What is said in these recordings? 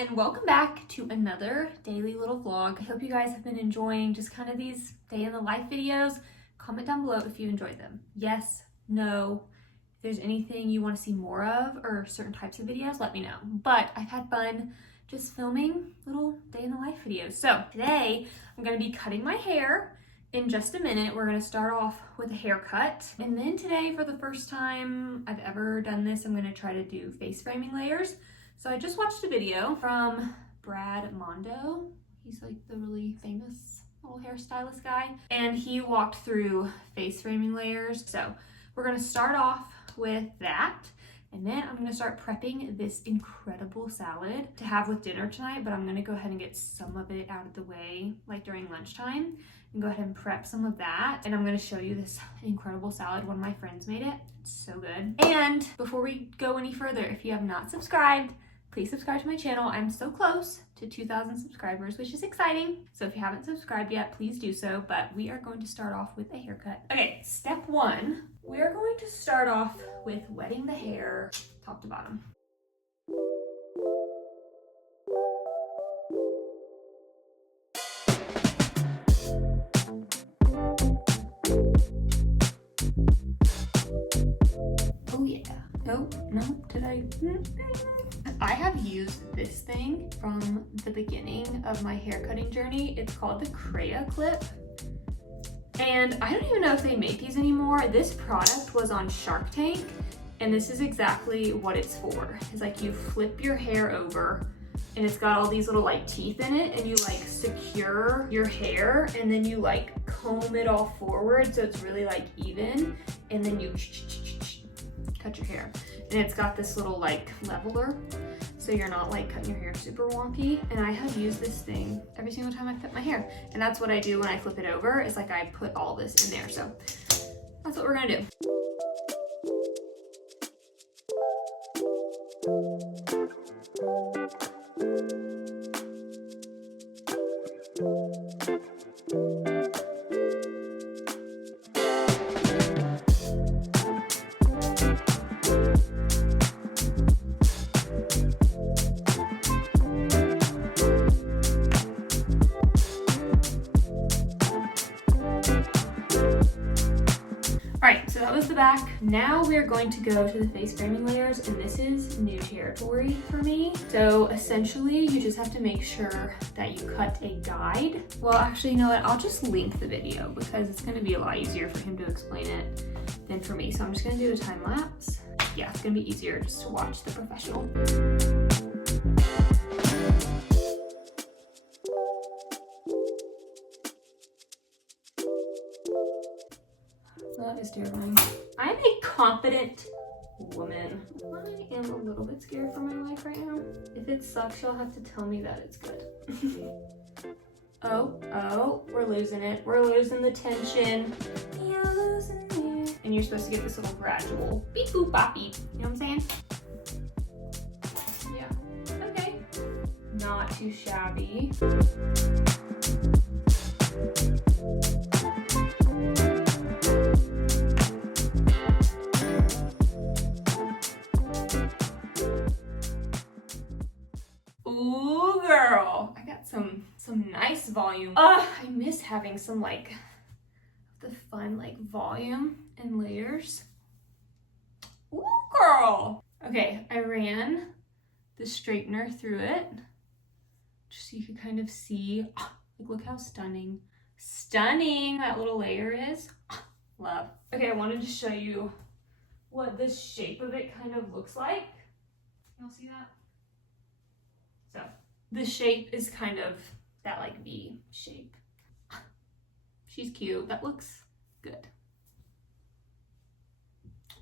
and welcome back to another daily little vlog. I hope you guys have been enjoying just kind of these day in the life videos. Comment down below if you enjoyed them. Yes, no, if there's anything you want to see more of or certain types of videos, let me know. But I've had fun just filming little day in the life videos. So today I'm going to be cutting my hair. In just a minute, we're gonna start off with a haircut. And then today, for the first time I've ever done this, I'm gonna try to do face framing layers. So I just watched a video from Brad Mondo. He's like the really famous little hairstylist guy. And he walked through face framing layers. So we're gonna start off with that. And then I'm gonna start prepping this incredible salad to have with dinner tonight, but I'm gonna go ahead and get some of it out of the way, like during lunchtime, and go ahead and prep some of that. And I'm gonna show you this incredible salad. One of my friends made it. It's so good. And before we go any further, if you have not subscribed, please subscribe to my channel. I'm so close to 2,000 subscribers, which is exciting. So if you haven't subscribed yet, please do so. But we are going to start off with a haircut. Okay, step one, we are going to start off with wetting the hair top to bottom. Oh yeah. Nope, no, did I have used this thing from the beginning of my hair cutting journey. It's called the Crea Clip. And I don't even know if they make these anymore. This product was on Shark Tank, and this is exactly what it's for. It's like you flip your hair over, and it's got all these little like teeth in it, and you like secure your hair, and then you like comb it all forward so it's really like even, and then you cut your hair. And it's got this little like leveler, so you're not like cutting your hair super wonky. And I have used this thing every single time I flip my hair. And that's what I do when I flip it over, is like I put all this in there. So that's what we're gonna do. Alright, so that was the back. Now we're going to go to the face framing layers, and this is new territory for me. So essentially, you just have to make sure that you cut a guide. Well, actually, you know what? I'll just link the video because it's gonna be a lot easier for him to explain it than for me. So I'm just gonna do a time lapse. Yeah, it's gonna be easier just to watch the professional. That is terrifying. I'm a confident woman. I am a little bit scared for my life right now. If it sucks, you'll have to tell me that it's good. Oh, we're losing it. We're losing the tension. You're losing it. And you're supposed to get this little gradual beep boop bop beep. You know what I'm saying? Yeah. Okay. Not too shabby. Ooh, girl, I got some nice volume. I miss having some like the fun like volume and layers. Ooh, girl. Okay, I ran the straightener through it just so you could kind of see. Like, look how stunning that little layer is. Love. Okay, I wanted to show you what the shape of it kind of looks like. Y'all see that? So the shape is kind of that like V shape. She's cute. That looks good.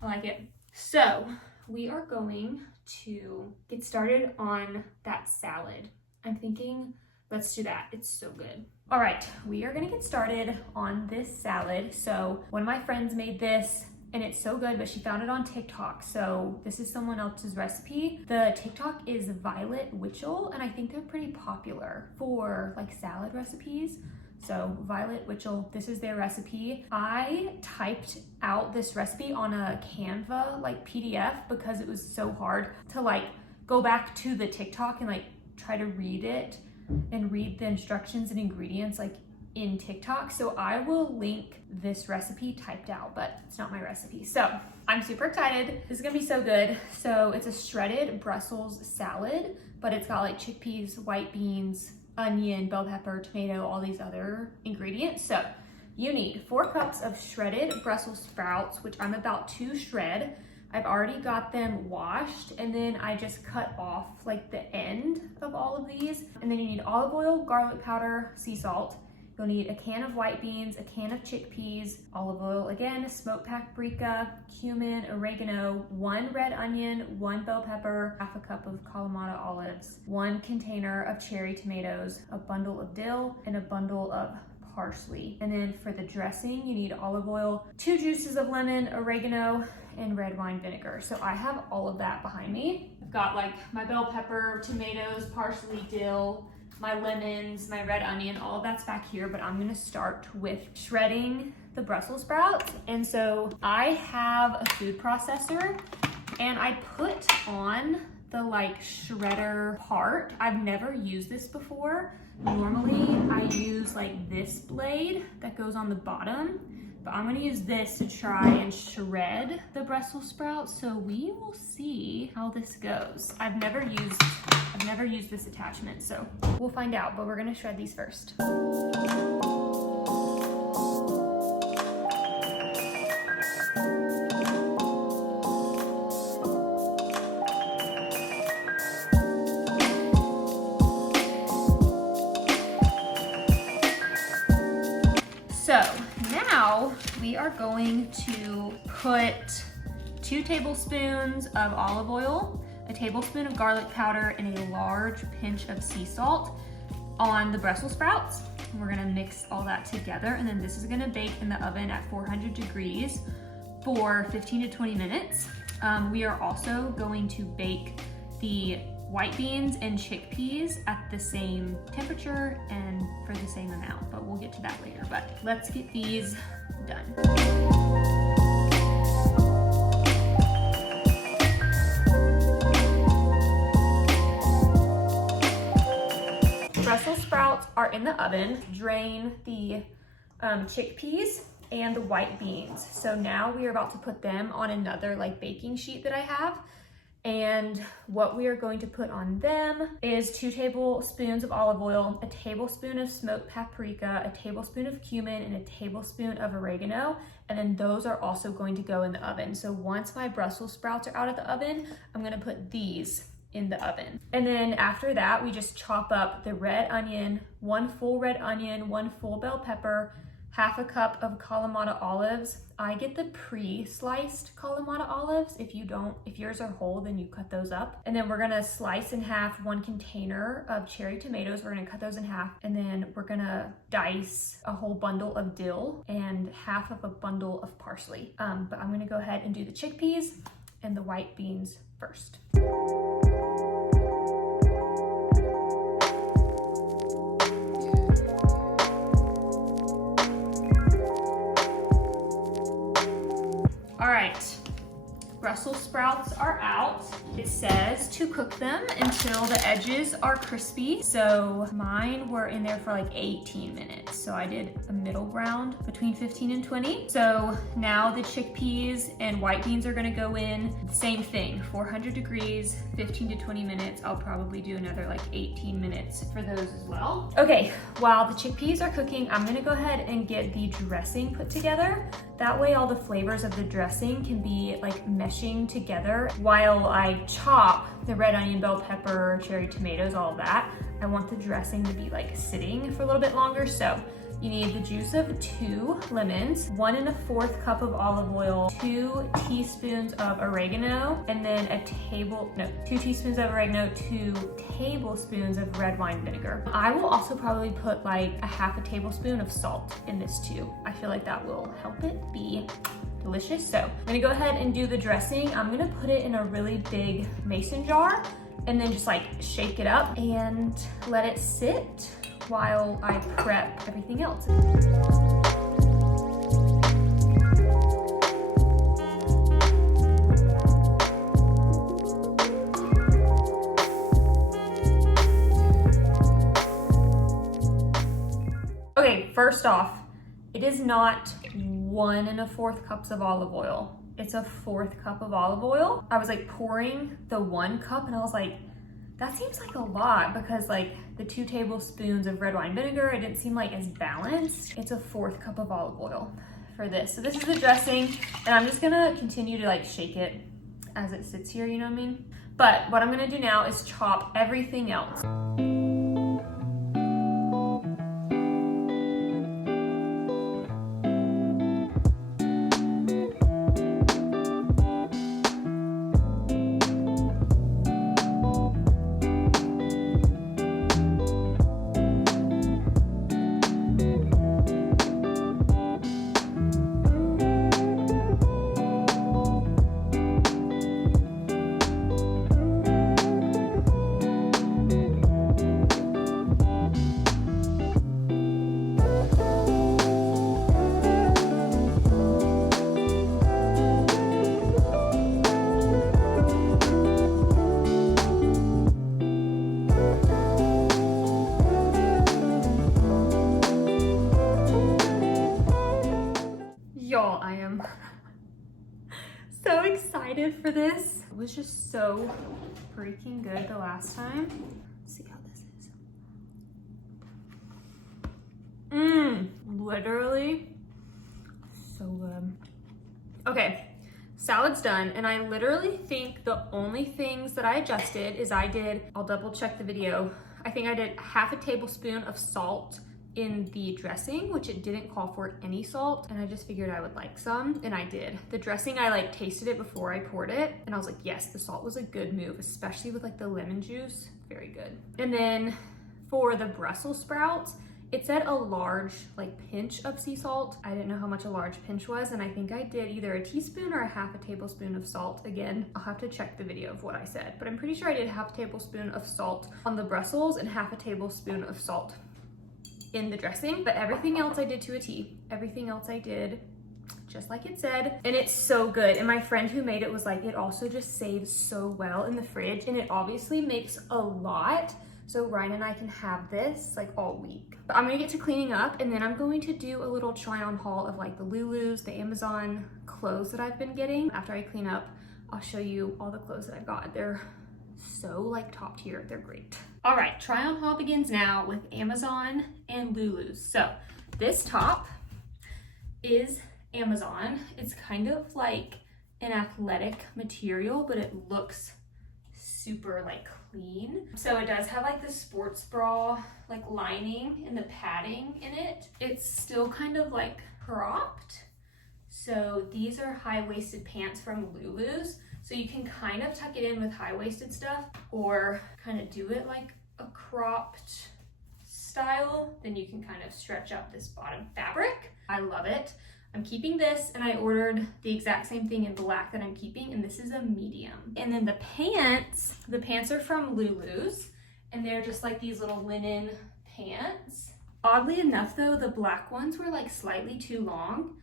I like it. So we are going to get started on that salad. I'm thinking let's do that. It's so good. All right, we are gonna get started on this salad. So one of my friends made this, and it's so good, but she found it on TikTok. So this is someone else's recipe. The TikTok is Violet Witchell, and I think they're pretty popular for like salad recipes. So Violet Witchell, this is their recipe. I typed out this recipe on a Canva like PDF because it was so hard to like go back to the TikTok and like try to read it and read the instructions and ingredients like in TikTok. So I will link this recipe typed out, but it's not my recipe. So I'm super excited. This is gonna be so good. So it's a shredded Brussels salad, but it's got like chickpeas, white beans, onion, bell pepper, tomato, all these other ingredients. So you need 4 cups of shredded Brussels sprouts, which I'm about to shred. I've already got them washed, and then I just cut off like the end of all of these. And then you need olive oil, garlic powder, sea salt. You'll need a can of white beans, a can of chickpeas, olive oil again, smoked paprika, cumin, oregano, 1 red onion, 1 bell pepper, half a cup of Kalamata olives, 1 container of cherry tomatoes, a bundle of dill, and a bundle of parsley. And then for the dressing, you need olive oil, 2 juices of lemon, oregano, and red wine vinegar. So I have all of that behind me. I've got like my bell pepper, tomatoes, parsley, dill, my lemons, my red onion, all of that's back here, but I'm gonna start with shredding the Brussels sprouts. And so I have a food processor, and I put on the like shredder part. I've never used this before. Normally I use like this blade that goes on the bottom, but I'm gonna use this to try and shred the Brussels sprouts. So we will see how this goes. I've never used this attachment, so we'll find out, but we're gonna shred these first. So now we are going to put 2 tablespoons of olive oil, a tablespoon of garlic powder, and a large pinch of sea salt on the Brussels sprouts. And we're gonna mix all that together, and then this is gonna bake in the oven at 400 degrees for 15 to 20 minutes. We are also going to bake the white beans and chickpeas at the same temperature and for the same amount, but we'll get to that later. But let's get these done. Brussels sprouts are in the oven. Drain the chickpeas and the white beans. So now we are about to put them on another like baking sheet that I have. And what we are going to put on them is 2 tablespoons of olive oil, a tablespoon of smoked paprika, a tablespoon of cumin, and a tablespoon of oregano. And then those are also going to go in the oven. So once my Brussels sprouts are out of the oven, I'm gonna put these in the oven. And then after that, we just chop up the red onion, 1 full red onion, 1 full bell pepper, half a cup of Kalamata olives. I get the pre-sliced Kalamata olives. If yours are whole, then you cut those up. And then we're gonna slice in half 1 container of cherry tomatoes. We're gonna cut those in half. And then we're gonna dice a whole bundle of dill and half of a bundle of parsley. But I'm gonna go ahead and do the chickpeas and the white beans first. All right, Brussels sprouts are out. It says to cook them until the edges are crispy. So mine were in there for like 18 minutes. So I did a middle ground between 15 and 20. So now the chickpeas and white beans are gonna go in. Same thing, 400 degrees, 15 to 20 minutes. I'll probably do another like 18 minutes for those as well. Okay, while the chickpeas are cooking, I'm gonna go ahead and get the dressing put together. That way all the flavors of the dressing can be like meshing together while I chop the red onion, bell pepper, cherry tomatoes, all of that. I want the dressing to be like sitting for a little bit longer. So you need the juice of 2 lemons, 1 1/4 cup of olive oil, 2 teaspoons of oregano, and then 2 teaspoons of oregano, 2 tablespoons of red wine vinegar. I will also probably put like a half a tablespoon of salt in this too. I feel like that will help it be delicious. So I'm gonna go ahead and do the dressing. I'm gonna put it in a really big mason jar and then just like shake it up and let it sit while I prep everything else. first off, it is not 1 1/4 cups of olive oil. It's a 1/4 cup of olive oil. I was like pouring the 1 cup and I was like, that seems like a lot because like the 2 tablespoons of red wine vinegar, it didn't seem like as balanced. It's a 1/4 cup of olive oil for this. So this is the dressing, and I'm just gonna continue to like shake it as it sits here, you know what I mean? But what I'm gonna do now is chop everything else. Y'all, I am so excited for this. It was just so freaking good the last time. Let's see how this is. Literally so good. Okay, salad's done, and I literally think the only things that I adjusted is I'll double check the video. I think I did 1/2 tablespoon of salt in the dressing, which it didn't call for any salt, and I just figured I would like some, and I did. The dressing, I like tasted it before I poured it, and I was like, yes, the salt was a good move, especially with like the lemon juice, very good. And then for the Brussels sprouts, it said a large like pinch of sea salt. I didn't know how much a large pinch was, and I think I did either a teaspoon or 1/2 tablespoon of salt. Again, I'll have to check the video of what I said, but I'm pretty sure I did 1/2 tablespoon of salt on the Brussels and 1/2 tablespoon of salt in the dressing. But everything else I did to a T. Everything else I did just like it said, and it's so good. And my friend who made it was like, it also just saves so well in the fridge, and it obviously makes a lot, so Ryan and I can have this like all week. But I'm gonna get to cleaning up, and then I'm going to do a little try on haul of like the Lulus, the Amazon clothes that I've been getting. After I clean up, I'll show you all the clothes that I've got. They're so like top tier, they're great. All right, try on haul begins now with Amazon and Lulu's. So this top is Amazon. It's kind of like an athletic material, but it looks super like clean. So it does have like the sports bra like lining and the padding in it. It's still kind of like cropped. So these are high-waisted pants from Lulu's. So you can kind of tuck it in with high-waisted stuff or kind of do it like a cropped style. Then you can kind of stretch out this bottom fabric. I love it. I'm keeping this, and I ordered the exact same thing in black that I'm keeping, and this is a medium. And then the pants are from Lulu's, and they're just like these little linen pants. Oddly enough though, the black ones were like slightly too long.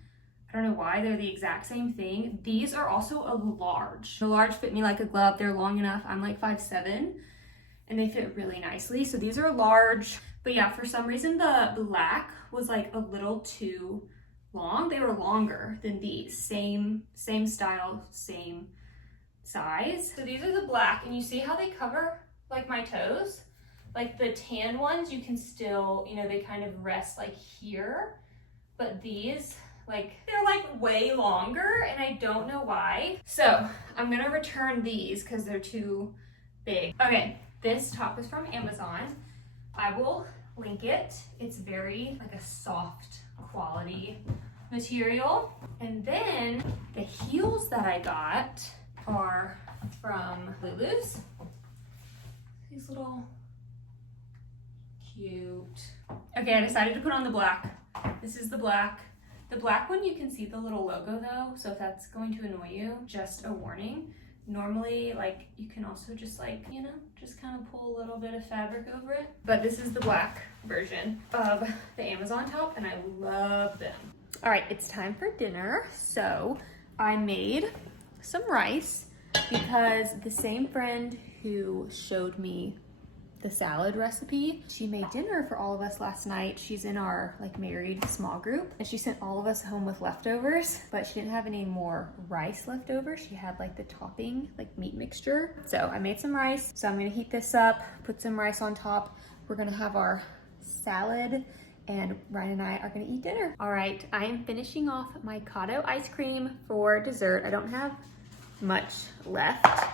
I don't know why, they're the exact same thing. These are also a large. The large fit me like a glove. They're long enough. I'm like 5'7", and they fit really nicely. So these are large. But yeah, for some reason the black was like a little too long. They were longer than these. Same style, same size. So these are the black, and you see how they cover like my toes? Like the tan ones, you can still, you know, they kind of rest like here. But these, like, they're like way longer, and I don't know why. So I'm gonna return these because they're too big. Okay, this top is from Amazon. I will link it. It's very like a soft quality material. And then the heels that I got are from Lulu's. These little cute. Okay, I decided to put on the black. This is the black. The black one, you can see the little logo though, so if that's going to annoy you, just a warning. Normally, like, you can also just like, you know, just kind of pull a little bit of fabric over it. But this is the black version of the Amazon top, and I love them. All right, it's time for dinner. So I made some rice because the same friend who showed me the salad recipe. She made dinner for all of us last night. She's in our like married small group, and she sent all of us home with leftovers, but she didn't have any more rice left over. She had like the topping, like meat mixture. So I made some rice. So I'm gonna heat this up, put some rice on top. We're gonna have our salad, and Ryan and I are gonna eat dinner. All right, I am finishing off my Kato ice cream for dessert. I don't have much left,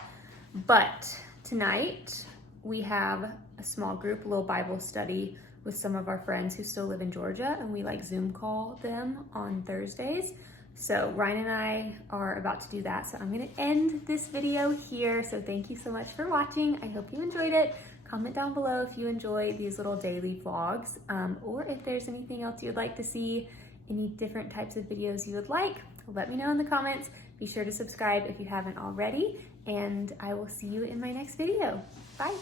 but tonight we have a small group, a little Bible study with some of our friends who still live in Georgia, and we like Zoom call them on Thursdays. So Ryan and I are about to do that. So I'm gonna end this video here. So thank you so much for watching. I hope you enjoyed it. Comment down below if you enjoy these little daily vlogs, or if there's anything else you'd like to see, any different types of videos you would like, let me know in the comments. Be sure to subscribe if you haven't already, and I will see you in my next video. Bye.